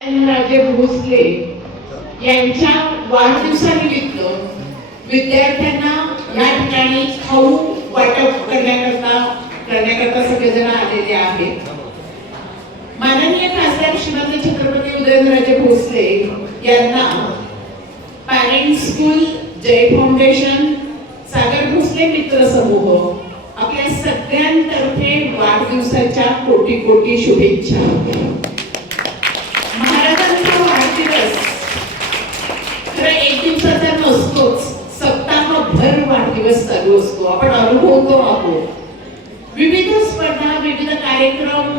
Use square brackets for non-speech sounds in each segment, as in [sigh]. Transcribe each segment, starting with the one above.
राजे भोसले यांच्या वाढदिवसानिमित्त विद्यार्थ्यांना या ठिकाणी खाऊ वाटप करण्याकरता करण्याकरता सगळेजण आलेले आहेत. माननीय खासदार श्रीमंत छत्रपती उदयनराजे भोसले यांना parent school Jay foundation Sagar Bhosale मित्र समूह आपल्या सगळ्यांतर्फे वाढदिवसाच्या कोटी कोटी शुभेच्छा महाराजांचा वाढदिवस खरं एक दिवसाचा नसतोच सप्ताहभर वाढदिवस चालू असतो आपण अनुभवतो आहोत विविध स्पर्धा विविध कार्यक्रम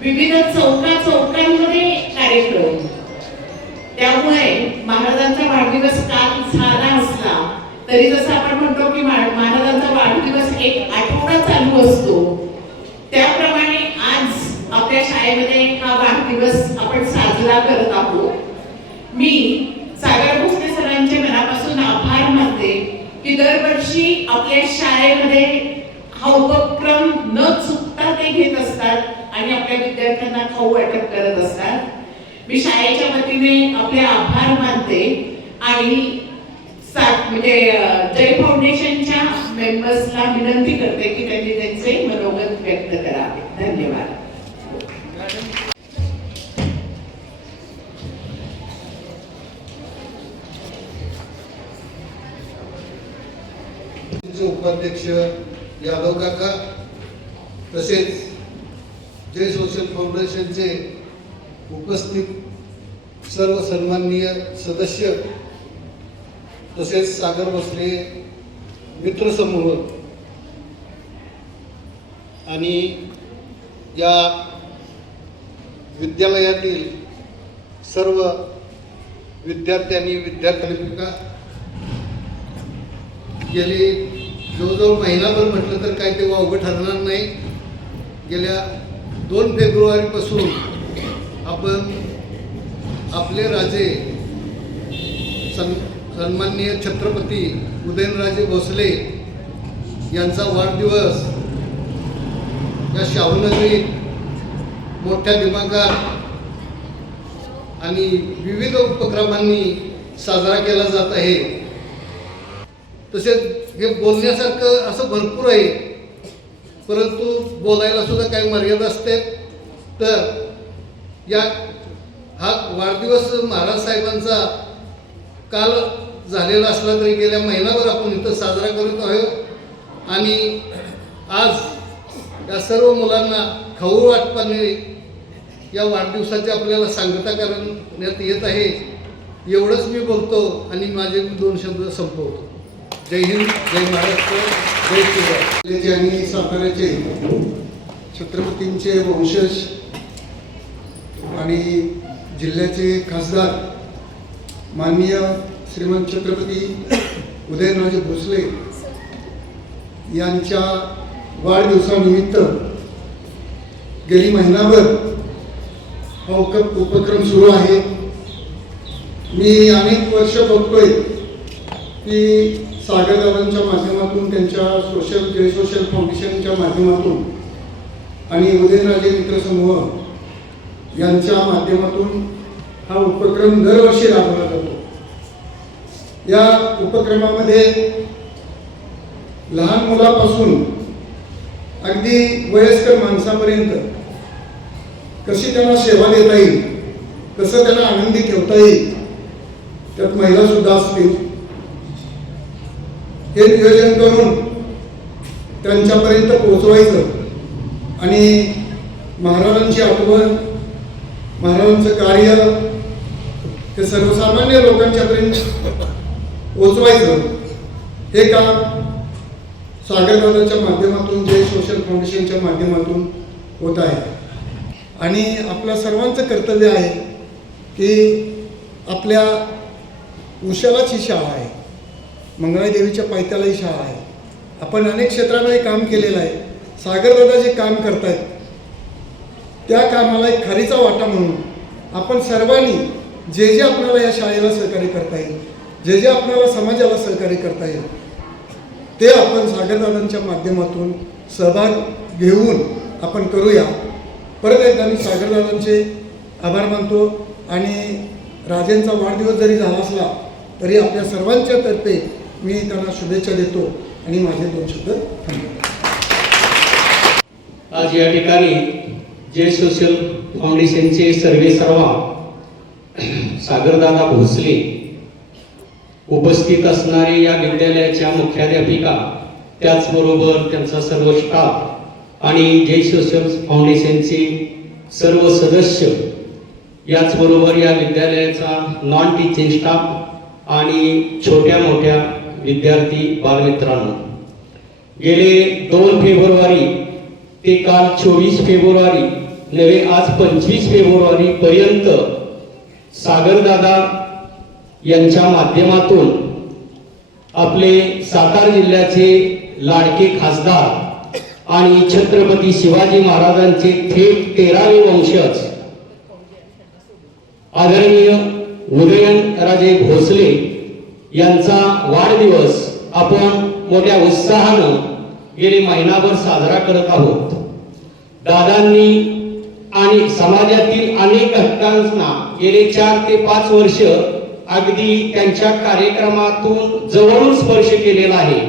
विविध चौका चौकांमध्ये कार्यक्रम. त्यामुळे महाराजांचा वाढदिवस काल झाला असला तरी जसं आपण म्हणतो की महाराजांचा वाढदिवस एक आठवडा चालू असतो. त्याप्रमाणे आज आपल्या शाळेमध्ये हा वाढदिवस आपण साजरा करत आहोत. मी सागर भोसले सरांचे मनापासून आभार मानते की दरवर्षी आपल्या शाळेमध्ये हा उपक्रम न चुकता ते घेत असतात आणि आपल्या विद्यार्थ्यांना खाऊ वाटप करत असतात. मी शाळेच्या वतीने आपले आभार मानते आणि सात म्हणजे जय फाउंडेशनच्या मेंबर्सला विनंती करते की त्यांनी त्यांचे मनोगत व्यक्त करावे. धन्यवाद. उपाध्यक्ष यादव काका तसेच जय सोशल फाउंडेशनचे उपस्थित सर्व सन्माननीय सदस्य तसेच सागर भोसले मित्रसमूह आणि या विद्यालयातील सर्व विद्यार्थ्यांनी विद्यार्थ्यांनी गेली जवळजवळ महिनाभर म्हटलं तर काय तेव्हा अवघड ठरणार नाही. गेल्या दोन फेब्रुवारीपासून आपण आपले राजे सन सन्माननीय छत्रपती उदयनराजे भोसले यांचा वाढदिवस या शाहूनगरीत मोठ्या दिमागात आणि विविध उपक्रमांनी साजरा केला जात आहे. तसेच हे बोलण्यासारखं असं भरपूर आहे. परंतु बोलायला सुद्धा काही मर्यादा असते. तर या हा वाढदिवस महाराज साहेबांचा काल झालेला असला तरी गेल्या महिनाभर आपण इथं साजरा करत आहोत. आणि आज या सर्व मुलांना खाऊ वाटपाने या वाढदिवसाची आपल्याला सांगता करण्यात येत आहे. एवढंच मी बोलतो आणि माझे दोन शब्द संपवतो. जय हिंद जय महाराष्ट्र जय शिवराय. आणि साताऱ्याचे छत्रपतींचे वंशज आणि जिल्ह्याचे खासदार माननीय श्रीमंत छत्रपती उदयनराजे भोसले यांच्या वाढदिवसानिमित्त गेली महिनाभर हा उप उपक्रम सुरू आहे. मी अनेक वर्ष बघतोय की सागर गावांच्या माध्यमातून त्यांच्या सोशल जे सोशल फाउंडेशनच्या माध्यमातून आणि उदयनराजे मित्रसमूह यांच्या माध्यमातून हा उपक्रम दरवर्षी राबवला जातो. या उपक्रमामध्ये लहान मुलापासून अगदी वयस्कर माणसापर्यंत कशी त्यांना सेवा देता येईल कसं त्यांना आनंदी ठेवता येईल त्यात महिलासुद्धा असतील हे नियोजन करून त्यांच्यापर्यंत पोहोचवायचं. आणि महाराजांची आठवण महाराजांचं कार्य ते सर्वसामान्य लोकांच्यापर्यंत पोचवायचं हे काम सागरदादाच्या माध्यमातून जय सोशल फाउंडेशनच्या माध्यमातून होत आहे. आणि आपल्या सर्वांचं कर्तव्य आहे की आपल्या उशालाच ही शाळा आहे. मंगळाई देवीच्या पायथ्यालाही शाळा आहे. आपण अनेक क्षेत्रामध्ये काम केलेलं आहे. सागरदादा जे काम करतायत. त्या कामाला एक खारीचा वाटा म्हणून आपण सर्वांनी जे जे आपल्याला या शाळेला सहकार्य करता येईल जे जे आपल्याला समाजाला सहकार्य करता येईल ते आपण सागरदादांच्या माध्यमातून सहभाग घेऊन आपण करूया. परत एकदा मी सागरदादांचे आभार मानतो आणि राजेंचा वाढदिवस जरी झाला असला तरी आपल्या सर्वांच्या तर्फे मी त्यांना शुभेच्छा देतो आणि माझे दोन शब्द थांबतो आज या ठिकाणी जय सोशल फाउंडेशनचे सर्वे सर्वा सागरदादा भोसले उपस्थित असणारे या विद्यालयाच्या मुख्याध्यापिका त्याचबरोबर त्यांचा सर्व स्टाफ आणि जय सोशल फाउंडेशनचे सर्व सदस्य याचबरोबर या विद्यालयाचा नॉन टीचिंग स्टाफ आणि छोट्या मोठ्या विद्यार्थी बालमित्रांनो गेले दोन फेब्रुवारी ते काल चोवीस फेब्रुवारी नव्हे आज पंचवीस फेब्रुवारी पर्यंत सागरदादा यांच्या माध्यमातून आपले सातारा जिल्ह्याचे लाडके खासदार आणि छत्रपती शिवाजी महाराजांचे थेट तेरावे वंशज आदरणीय उदयनराजे भोसले यांचा वाढदिवस आपण मोठ्या उत्साहानं गेले महिनाभर साजरा करत आहोत. दादांनी आणि समाजातील अनेक घटकांना गेले चार ते पाच वर्ष अगदी त्यांच्या कार्यक्रमातून जवळून स्पर्श केलेला आहे.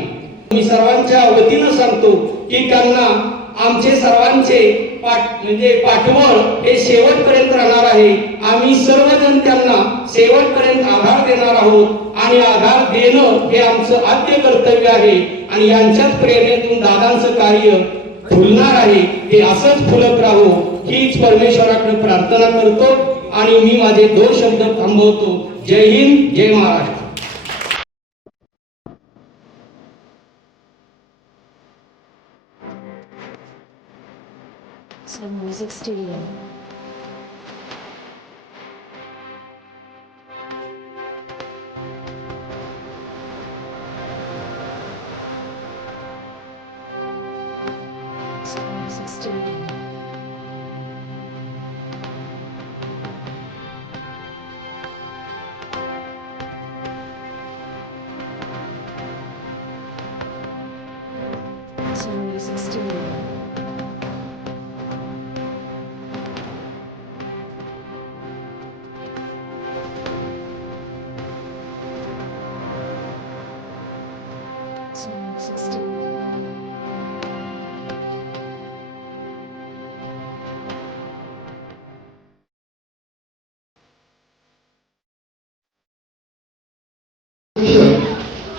मी सर्वांच्या वतीनं सांगतो की त्यांना आमचे सर्वांचे म्हणजे पाठबळ हे शेवटपर्यंत राहणार आहे. आम्ही सर्वजण त्यांना शेवटपर्यंत आधार देणार आहोत आणि आधार देणं हे आमचं आद्य कर्तव्य आहे. आणि यांच्याच प्रेरणेतून दादांचं कार्य फुलणार आहे. हे असंच फुलत राहो हीच परमेश्वराकडे प्रार्थना करतो आणि मी माझे दोन शब्द थांबवतो. जय हिंद जय Maharashtra. Sun Music Studio.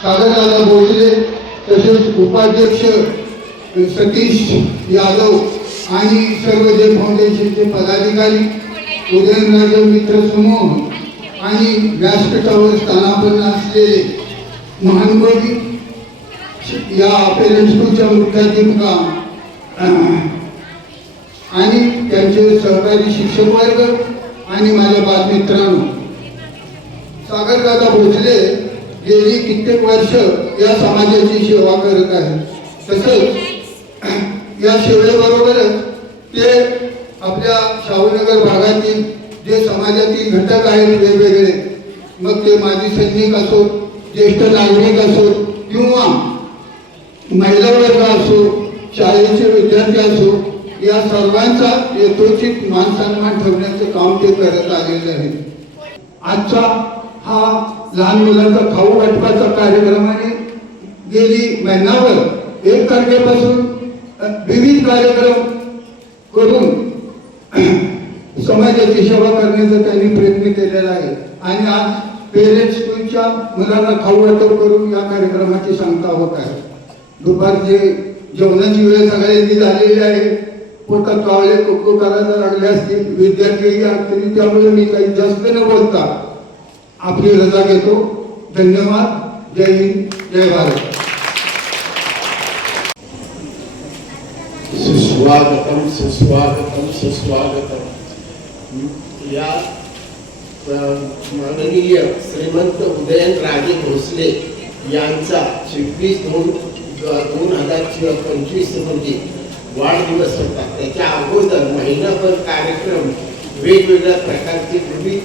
कागदाला Bhosale तसेच उपाध्यक्ष सतीश यादव आणि सर्व जे फाउंडेशनचे पदाधिकारी उदयनराजे मित्र समूह आणि व्यासपीठावर स्थानापन्न असलेले महानुभावी या पेरेंट स्कूलच्या मुख्याध्यापिका आणि त्यांचे सहकारी शिक्षक वर्ग आणि माझ्या बालमित्रांनो सागरदादा भोसले गेली कित्येक वर्ष या समाजाची सेवा करत आहे. तसंच [clears throat] या सेवेबरोबरच ते आपल्या शाहूनगर भागातील जे समाजातील घटक आहेत वेगवेगळे मग ते माजी सैनिक असो ज्येष्ठ नागरिक असो किंवा महिला वर्ग असो शाळेचे विद्यार्थी असो या सर्वांचा यथोचित मान सन्मान ठेवण्याचं काम ते करत आलेले आहे आजचा हा लहान मुलांचा खाऊ वाटपाचा कार्यक्रम आहे. गेली महिनाभर एक तारखेपासून विविध कार्यक्रम करून [clears throat] समाजाची सेवा करण्याचा त्यांनी प्रयत्न केलेला आहे. आणि आज पेरेंट्स स्कूलच्या मुलांना खाऊ वाटप करून या कार्यक्रमाची सांगता होत आहे. दुपारचे जेवणाची वेळ सगळ्यांनी झालेली आहे. पोटात कावळे कोको करायला लागले असतील. विद्यार्थी अडचणी त्यामुळे मी काही जास्त न बोलता आपली रजा घेतो. धन्यवाद. जय हिंद जय भारत. सुस्वागतम सुस्वागतम सुस्वागतम. या माननीय श्रीमंत उदयन राजे भोसले यांचा एकवीस दोन दोन हजार पंचवीस रोजी वाढदिवस होता. त्याच्या अगोदर महिनाभर कार्यक्रम वेगवेगळ्या प्रकारचे विविध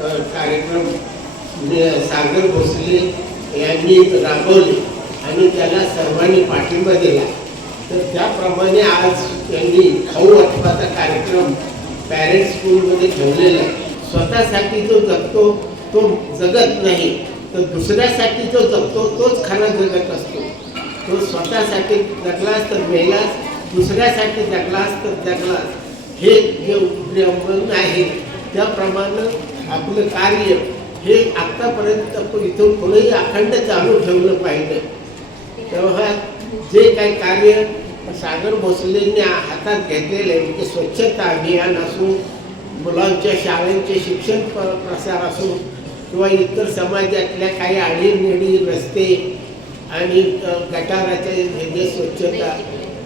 कार्यक्रम म्हणजे सागर भोसले यांनी राबवले आणि त्याला सर्वांनी पाठिंबा दिला. तर त्याप्रमाणे आज त्यांनी खाऊ वाटपाचा कार्यक्रम पॅरेंट स्कूलमध्ये ठेवलेला आहे. स्वतःसाठी जो जगतो तो जगत नाही. तर दुसऱ्यासाठी जो जगतो तोच खरा जगत असतो. तो स्वतःसाठी जगलास तर मेलास दुसऱ्यासाठी जगलास तर जगलास. हे जे उपयोग आहे त्याप्रमाणे आपलं कार्य हे आत्तापर्यंत आपण इथून पुढेही अखंड चालू ठेवलं पाहिजे. तेव्हा जे काही कार्य सागर भोसलेंनी हातात घेतलेले आहे म्हणजे स्वच्छता अभियान असो मुलांच्या शाळेचे शिक्षण प्रसार असो किंवा इतर समाजातल्या काही आडीनिडी रस्ते आणि गटाराचे जे स्वच्छता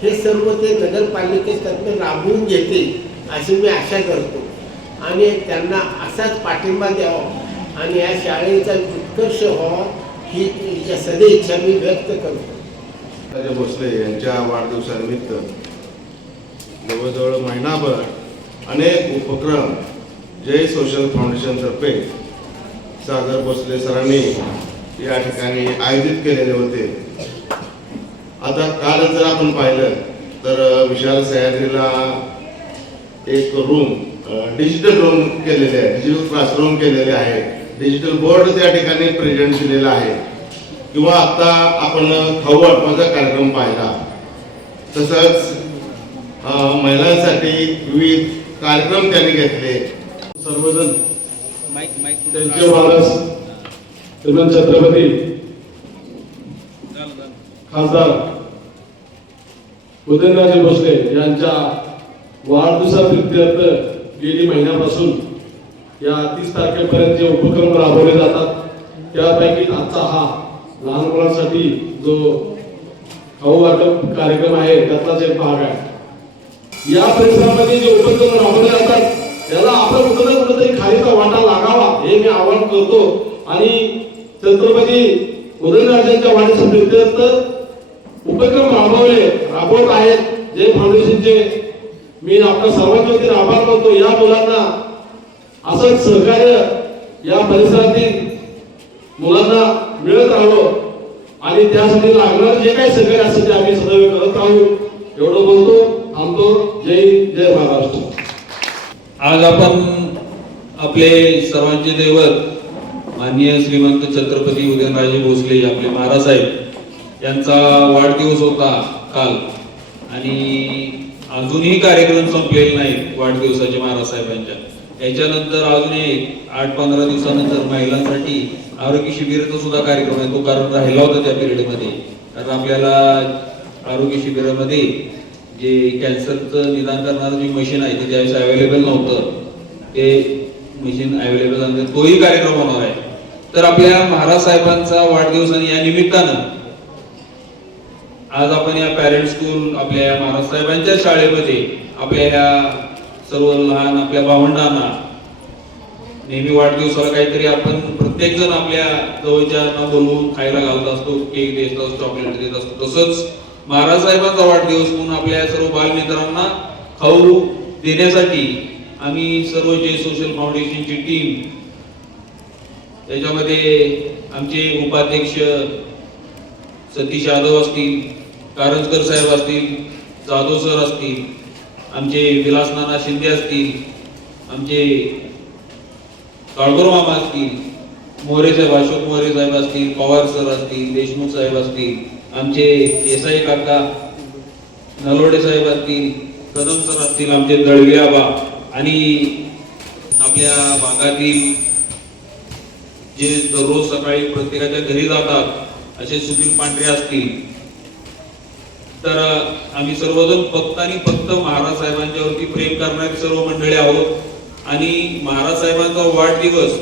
हे सर्व ते नगरपालिकेतर्फे राबवून घेतील अशी मी आशा करतो. आणि त्यांना असाच पाठिंबा द्यावा. आणि या शाळेचा उत्कर्ष व्हावा ही तिच्या सदिच्छा मी व्यक्त करतो. भोसले यांच्या वाढदिवसानिमित्त जवळजवळ महिनाभर अनेक उपक्रम जय सोशल फाउंडेशनतर्फे सागर भोसले सरांनी या ठिकाणी आयोजित केलेले होते. आता कालच जर आपण पाहिलं तर विशाल सह्याद्रीला एक रूम डिजिटल रूम केलेले आहे डिजिटल क्लासरूम केलेले आहे डिजिटल बोर्ड त्या ठिकाणी प्रेझेंट केलेला आहे. किंवा आता आपण खाऊ वाटपाचा कार्यक्रम पाहिला. तसंच महिलांसाठी विविध कार्यक्रम त्यांनी घेतले. सर्वजण त्यांचे वारस श्रीमंत छत्रपती खासदार उदयनराजे भोसले यांच्या वाढदिवसाप्रित्यर्थ गेली महिन्यापासून या तीस तारखेपर्यंत जे उपक्रम राबवले जातात त्यापैकी आजचा हा लहान मुलांसाठी जो खाऊ वाटप कार्यक्रम आहे त्यातलाच एक भाग आहे. या परिसरामध्ये जे उपक्रम राबवले जातात त्याला आपण कुठं ना कुठंतरी खालीचा वाटा लागावा हे मी आवाहन करतो. आणि छत्रपती उदयनराजांच्या वाढीचा प्रित्यर्थ उपक्रम राबवले राबवत आहेत जे फाउंडेशनचे मी आपल्या सर्वांच्या वतीने आभार मानतो. या मुलांना असंच सहकार्य या परिसरातील मुलांना मिळत राहावं. आणि त्यासाठी लागणार जे काही सहकार्य असेल ते आम्ही सदैव करत राहू. एवढं बोलतो. थांबतो. जय जय महाराष्ट्र. आज आपण आपले सर्वांचे दैवत माननीय श्रीमंत छत्रपती उदयनराजे भोसले आपले महाराजसाहेब यांचा वाढदिवस होता काल. आणि अजूनही कार्यक्रम संपलेले नाहीत वाढदिवसाचे महाराजसाहेबांच्या याच्यानंतर अजून एक आठ पंधरा दिवसानंतर महिलांसाठी आरोग्य शिबिराचा सुद्धा कार्यक्रम आहे. तो कारण राहिला होता त्या पिरियडमध्ये. कारण आपल्याला आरोग्य शिबिरामध्ये जे कॅन्सरचं निदान करणारं जे मशीन आहे ते त्यावेळेस अवेलेबल नव्हतं ते मशीन अवेलेबल तोही कार्यक्रम होणार आहे. तर आपल्या महाराज साहेबांचा वाढदिवस आणि या निमित्तानं आज आपण या पॅरेंट स्कूल आपल्या या महाराज साहेबांच्या शाळेमध्ये आपल्या या सर्व लहान आपल्या भावंडांना नेहमी वाढदिवसाला काहीतरी आपण प्रत्येक जण आपल्या जवळच्या बोलवून खायला घालत असतो. केक देत असतो चॉकलेट देत असतो. तसंच महाराज साहेबांचा वाढदिवस म्हणून आपल्या सर्व बालमित्रांना खाऊ देण्यासाठी आम्ही सर्व जे सोशल फाउंडेशनची टीम त्याच्यामध्ये आमचे उपाध्यक्ष सतीश यादव असतील कारंजकर साहेब असतील जाधव सर असतील आमचे विलास नाना शिंदे असतील आमचे काळगोर मामा असतील मोरे साहेब अशोक मोरे साहेब असतील पवार सर असतील देशमुख साहेब असतील आमचे देसाई काका नलोडे साहेब असतील कदम सर असतील आमचे दळवी आबा आणि आपल्या भागातील जे दररोज सकाळी प्रत्येकाच्या घरी जातात असे सुधीर पांढरे असतील तर आम्ही सर्वजण फक्त आणि फक्त महाराज साहेबांच्यावरती प्रेम करणारी सर्व मंडळी आहोत. आणि महाराज साहेबांचा वाढदिवस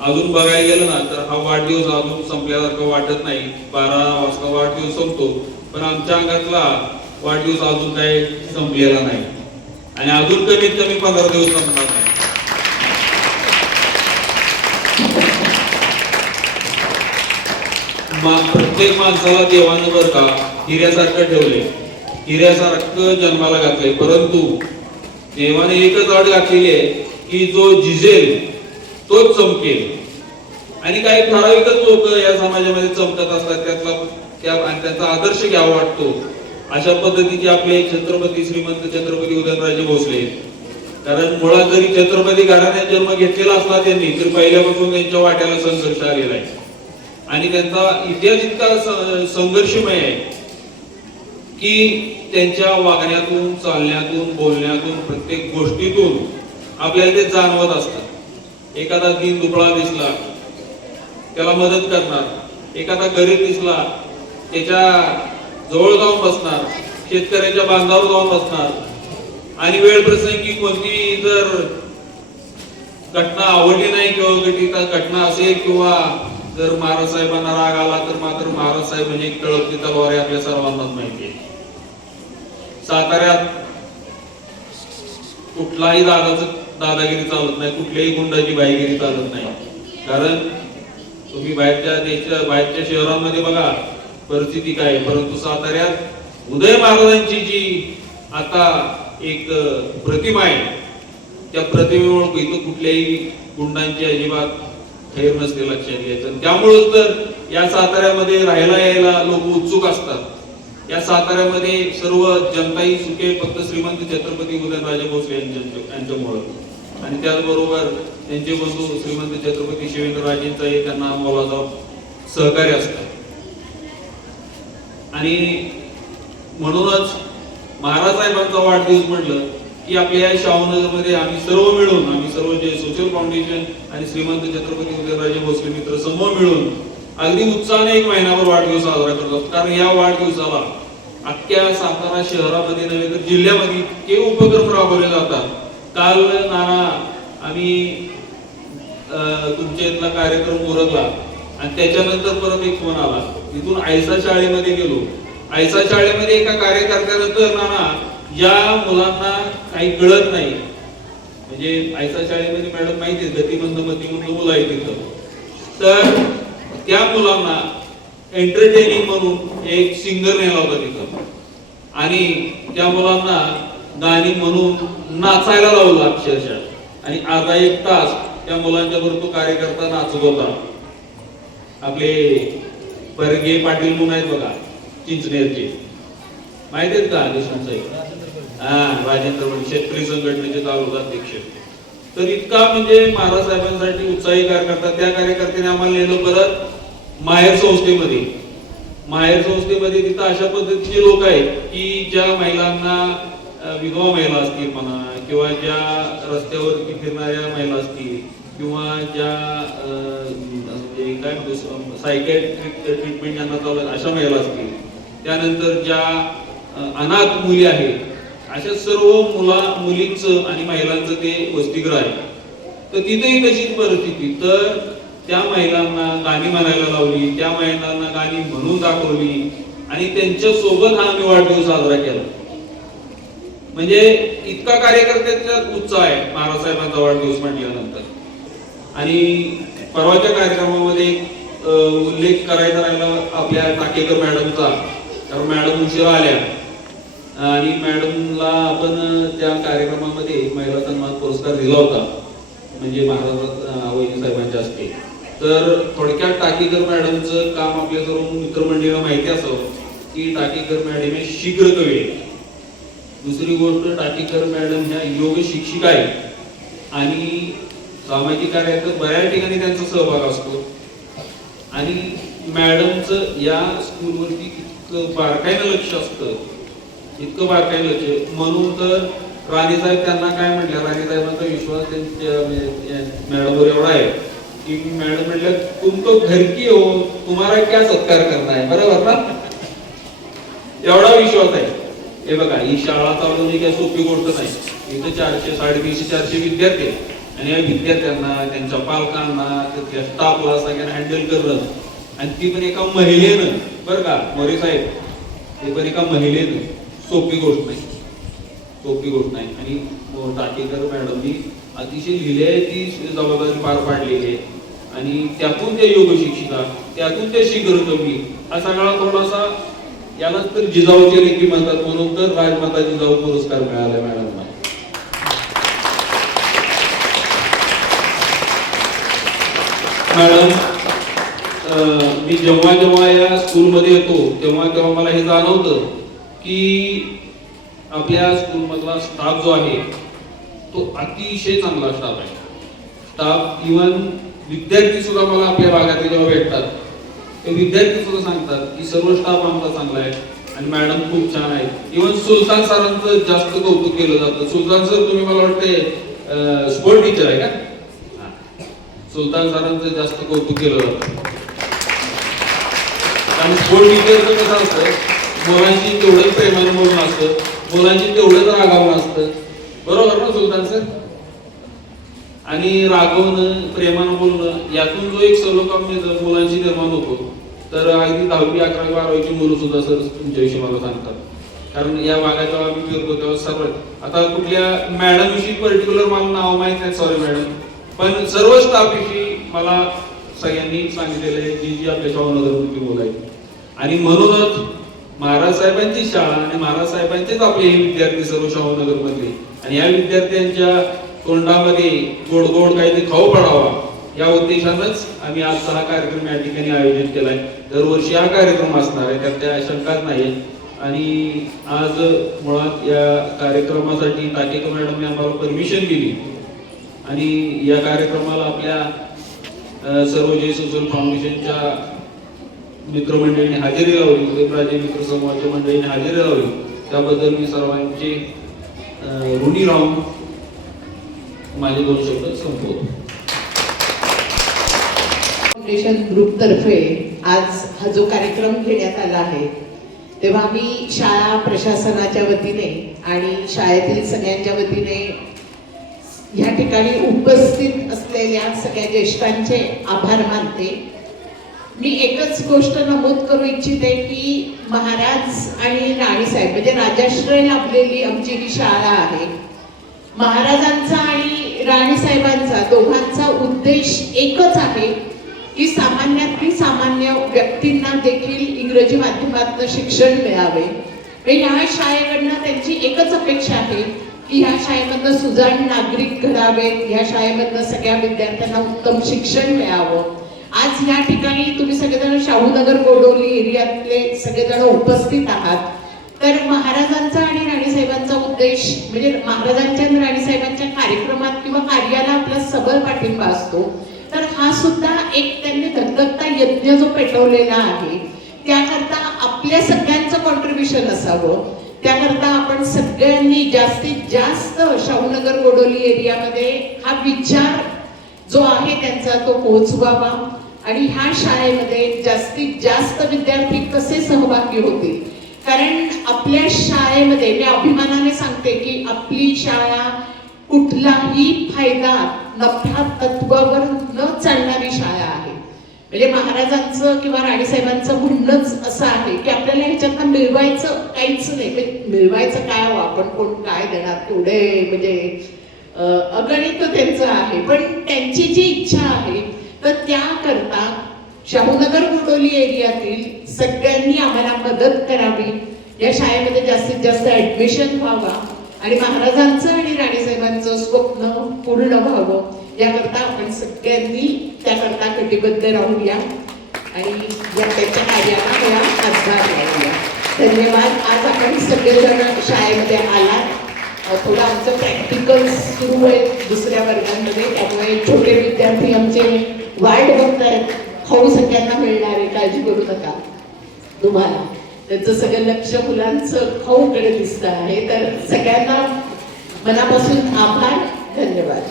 अजून बघायला गेलं ना तर हा वाढदिवस अजून संपल्यासारखं वाटत नाही. बारा वाजता वाढदिवस संपतो. पण आमच्या अंगातला वाढदिवस अजून काही संपलेला नाही. आणि अजून कमीत कमी पंधरा दिवस संपणार नाही. प्रत्येक माणसाला देवानं बरं का हिऱ्यासारखं ठेवले हिऱ्यासारखं जन्माला घातले परंतु देवाने एकच अट घातलेली आहे की जो झिजेल तोच चमकेल. आणि काही ठराविकच लोक या समाजामध्ये चमकत असतात. त्यातला त्या आणि त्यांचा आदर्श घ्यावा वाटतो. अशा पद्धतीचे आपले छत्रपती श्रीमंत छत्रपती उदयनराजे भोसले. कारण मुळात जरी छत्रपती घराण्यात जन्म घेतलेला असला त्यांनी तर पहिल्यापासून त्यांच्या वाट्याला संघर्ष आलेला आहे. आणि त्यांचा इतिहास इतका संघर्षमय आहे की त्यांच्या वागण्यातून चालण्यातून बोलण्यातून प्रत्येक गोष्टीतून आपल्याला ते जाणवत असतात एखादा दिन दुबळा दिसला त्याला मदत करणार. एखादा गरीब दिसला त्याच्याजवळ जाऊन बसणार शेतकऱ्याच्या बांधावर जाऊन बसणार. आणि वेळ प्रसंगी कोणती जर घटना आवडली नाही किंवा घटना असेल किंवा जर महाराज साहेबांना राग आला तर मात्र महाराज साहेब म्हणजे एक तळपती तलवार आहे आपल्या सर्वांनाच माहिती आहे साताऱ्यात कुठलाही दादाच दादागिरी चालत नाही कुठल्याही गुंडाची बाईगिरी चालत नाही कारण तुम्ही बाहेरच्या देशा बाहेरच्या शहरांमध्ये बघा परिस्थिती काय आहे. परंतु साताऱ्यात उदय महाराजांची जी आता एक प्रतिमा आहे त्या प्रतिमेमुळे इथं कुठल्याही गुंडांची अजिबात खेळ नसते लक्षात घ्यायचं आणि त्यामुळेच तर या साताऱ्यामध्ये राहायला यायला लोक उत्सुक असतात. या साताऱ्यामध्ये सर्व जनताही सुखे फक्त श्रीमंत छत्रपती उदयनराजे भोसले यांच्यामुळं. आणि त्याचबरोबर त्यांचे बंधू श्रीमंत छत्रपती शिवेंद्रराजेंचाही त्यांना मोलाचा सहकार्य असतात आणि म्हणूनच महाराज साहेबांचा वाढदिवस म्हटलं की आपल्या या शाहूनगरमध्ये आम्ही सर्व मिळून आम्ही सर्व जे सोशल फाउंडेशन आणि श्रीमंत छत्रपती उदयराजे भोसले मित्र समूह मिळून अगदी उत्साहाने एक महिनाभर वाढदिवस साजरा करतो कारण या वाढदिवसाला अख्ख्या सातारा शहरामध्ये नव्हे तर जिल्ह्यामध्ये इतके उपक्रम राबवले जातात. काल नाना आम्ही तुमच्या इथला कार्यक्रम उरकला आणि त्याच्यानंतर परत एक फोन आला. तिथून आयसा शाळेमध्ये गेलो. आयसा शाळेमध्ये एका कार्यकर्त्यानंतर नाना ज्या मुलांना काही कळत नाही. म्हणजे आयसा शाळेमध्ये मॅडम माहितीच गतिबंध गतिमंद मतिमंद मुलं आहे तिथं. तर त्या मुलांना एंटरटेनिंग म्हणून एक सिंगर नेला होता तिथं. आणि त्या मुलांना गाणी म्हणून नाचायला लावलं अक्षरशः. आणि अर्धा एक तास त्या मुलांच्या बरोबर तो कार्यकर्ता नाचत होता. आपले बर्गे पाटील म्हणून आहेत बघा चिंचनेरचे माहिती आहेत का देशमुख साहेब हा राजेंद्र वडे शेतकरी संघटनेचे तालुका अध्यक्ष. तर इतका म्हणजे महाराज साहेबांसाठी उत्साही कार्यकर्ता त्या कार्यकर्त्याने आम्हाला नेलं परत माहेर संस्थेमध्ये. माहेर संस्थेमध्ये तिथं अशा पद्धतीचे लोक आहेत की ज्या महिलांना विधवा महिला असतील म्हणा किंवा ज्या रस्त्यावरती फिरणाऱ्या महिला असतील किंवा ज्या म्हणजे काय म्हणतो सायकॅट्रिक ट्रीटमेंट ज्यांना चालू अशा महिला असतील. त्यानंतर ज्या अनाथ मुली आहेत अशा सर्व मुला मुलींचं आणि महिलांचं ते वसतिगृह आहे. तर तिथेही तशीच परिस्थिती. तर त्या महिलांना गाणी म्हणायला लावली त्या महिलांना गाणी म्हणून दाखवली आणि त्यांच्यासोबत हा आम्ही वाढदिवस साजरा केला. म्हणजे इतका कार्यकर्त्याचा उत्साह आहे महाराज वाढदिवस म्हटल्यानंतर. आणि परवाच्या कार्यक्रमामध्ये उल्लेख करायचा राहिला आपल्या टाकेकर मॅडमचा. कारण मॅडम उशिरा आल्या. आणि मॅडमला आपण त्या कार्यक्रमामध्ये महिला सन्मान पुरस्कार दिला होता म्हणजे महाराज आवैजी साहेबांच्या हस्ते. तर थोडक्यात टाकीकर मॅडमचं काम आपल्या सर्व मित्रमंडळीला माहिती असावं की टाकीकर मॅडम हे शीघ्र कवी दुसरी गोष्ट टाकीकर मॅडम ह्या योग शिक्षिका आहेत. आणि सामाजिक कार्यात बऱ्याच ठिकाणी त्यांचा सहभाग असतो. आणि मॅडमचं या स्कूलवरती इतकं बारकाईनं लक्ष असतं. इतकं बारकाईनं होते म्हणून तर राणे साहेब त्यांना काय म्हटलं? राणीसाहेबांचा विश्वास त्यांच्या म्हणजे, मॅडमवर एवढा आहे की मॅडम म्हटलं तुम तो घर की हो तुम्हाला क्या सत्कार करणार आहे बरोबर ना? एवढा विश्वास आहे. हे बघा ही शाळा चालवणे काय सोपी गोष्ट नाही. इथं चारशे साडेतीनशे चारशे विद्यार्थी आहेत. आणि या विद्यार्थ्यांना त्यांच्या पालकांना त्या स्टाफला सगळ्यांना हँडल करणं. आणि ती पण एका महिलेनं. बरं का मोरे साहेब ते पण एका महिलेनं. सोपी गोष्ट नाही. सोपी गोष्ट नाही. आणि टाकेकर मॅडमनी अतिशय लिहिल्याची जबाबदारी पार पाडलेली आहे. आणि त्यातून ते योग शिक्षिका त्यातून ते शिखर कमी हा सगळा थोडासा यालाच तर जिजाऊचे लेखी म्हणतात म्हणून तर राजमाता जिजाऊ पुरस्कार मिळाला मॅडमना मॅडम अं, मी जेव्हा जेव्हा या स्कूलमध्ये येतो तेव्हा तेव्हा मला हे जाणवतं की आपल्या स्कूलमधला स्टाफ जो आहे तो अतिशय चांगला स्टाफ आहे. स्टाफ इवन विद्यार्थी सुद्धा मला आपल्या भागातले जेव्हा भेटतात ते विद्यार्थी सुद्धा सांगतात की सर्व स्टाफ आमचा चांगला आहे आणि मॅडम खूप छान आहे इवन सुलतान सरांचं जास्त कौतुक केलं जातं. सुलतान सर तुम्ही मला वाटते स्पोर्ट टीचर आहे का? सुलतान सरांचं जास्त कौतुक केलं जातं. आणि स्पोर्ट टीचरचं कसं असतं मुलांची तेवढंच प्रेमाने बोलणं असतं. मुलांची तेवढंच रागावणं असतं. बरोबर ना सुलतान सर? आणि रागवणं प्रेमानं बोलणं यातून जो एक सलोकाम्य मिळतं मुलांची निर्माण होतो तर अगदी दहावी अकरावी बारावीची मुलं सुद्धा सर तुमच्याविषयी मला सांगतात. कारण या भागात जेव्हा आम्ही फिरतो तेव्हा सर्व आता कुठल्या मॅडमविषयी पर्टिक्युलर मला नाव माहीत नाही सॉरी मॅडम पण सर्व स्टाफविषयी मला सगळ्यांनी सांगितलेलं आहे जी जी आपल्या शाहूनगरमध्ये बोलायची. आणि म्हणूनच महाराज साहेबांची शाळा आणि महाराज साहेबांचेच आपले हे विद्यार्थी सर्व शाहूनगर मधले आणि या विद्यार्थ्यांच्या तोंडामध्ये गोड गोड काहीतरी खाऊ पडावा या उद्देशानंच आम्ही आजचा हा कार्यक्रम या ठिकाणी आयोजित केलाय. दरवर्षी हा कार्यक्रम असणार आहे त्यात त्या शंकाच नाही आणि आज मुळात या कार्यक्रमासाठी टाकेकर मॅडमने आम्हाला परमिशन दिली. आणि या कार्यक्रमाला आपल्या सर्व जय सोशल फाउंडेशनच्या मित्रमंडळीने हजेरी लावली उदयप्राजे मित्र समूहाच्या मंडळीने हजेरी लावली. त्याबद्दल मी सर्वांचे ऋणी राहून माझे दोन शब्द संपवतो. फाउंडेशन ग्रुपतर्फे आज हा जो कार्यक्रम घेण्यात आला आहे तेव्हा मी शाळा प्रशासनाच्या वतीने आणि शाळेतील सगळ्यांच्या वतीने या ठिकाणी उपस्थित असलेल्या सगळ्या ज्येष्ठांचे आभार मानते. मी एकच गोष्ट नमूद करू इच्छिते की महाराज आणि राणीसाहेब म्हणजे राजाश्रय लाभलेली आमची ही शाळा आहे. महाराजांचा आणि राणीसाहेबांचा दोघांचा उद्देश एकच आहे की सामान्यातली सामान्य व्यक्तींना देखील इंग्रजी माध्यमातून शिक्षण मिळावे. ह्या शाळेकडनं त्यांची एकच अपेक्षा आहे की ह्या शाळेमधनं सुजाण नागरिक घडावेत ह्या शाळेमधनं सगळ्या विद्यार्थ्यांना उत्तम शिक्षण मिळावं. आज या ठिकाणी तुम्ही सगळेजण शाहूनगर गोडोली एरियातले सगळेजण उपस्थित आहात. तर महाराजांचा आणि राणीसाहेबांचा उद्देश म्हणजे महाराजांच्या आणि राणीसाहेबांच्या कार्यक्रमात किंवा कार्याला आपला सबल पाठिंबा असतो. तर हा सुद्धा एक त्यांनी धगधगता यज्ञ जो पेटवलेला आहे त्याकरता आपल्या सगळ्यांचं कॉन्ट्रीब्युशन असावं. त्याकरता आपण सगळ्यांनी जास्तीत जास्त शाहूनगर गोडोली एरियामध्ये हा विचार जो आहे त्यांचा तो पोहोचवावा. आणि ह्या शाळेमध्ये जास्तीत जास्त विद्यार्थी कसे सहभागी होतील? कारण आपल्या शाळेमध्ये मी अभिमानाने सांगते की आपली शाळा कुठलाही फायदा नफ्या तत्वावर न चालणारी शाळा आहे. म्हणजे महाराजांचं किंवा राणीसाहेबांचं म्हणणंच असं आहे की आपल्याला ह्याच्यातनं मिळवायचं काहीच नाही. म्हणजे मिळवायचं काय हवं आपण कोण काय देणार? तेवढे म्हणजे अगणित त्यांचं आहे. पण त्यांची जी इच्छा आहे तर त्याकरता शाहूनगर कुटोली एरियातील सगळ्यांनी आम्हाला मदत करावी. या शाळेमध्ये जास्तीत जास्त ऍडमिशन व्हावा आणि महाराजांचं आणि राणीसाहेबांचं स्वप्न पूर्ण व्हावं. याकरता आपण सगळ्यांनी त्याकरता कटिबद्ध राहूया आणि या त्याच्या कार्याला या हातभार धन्यवाद. आज आपण सगळेजण शाळेमध्ये आलात. थोडं आमचं प्रॅक्टिकल सुरू आहे दुसऱ्या वर्गांमध्ये. त्यामुळे छोटे विद्यार्थी आमचे वाट बघतायत. खाऊ सगळ्यांना मिळणार आहे काळजी करू नका. तुम्हाला. त्यांचं सगळं लक्ष मुलांचं खाऊकडे दिसतं आहे. तर सगळ्यांना मनापासून आभार. धन्यवाद.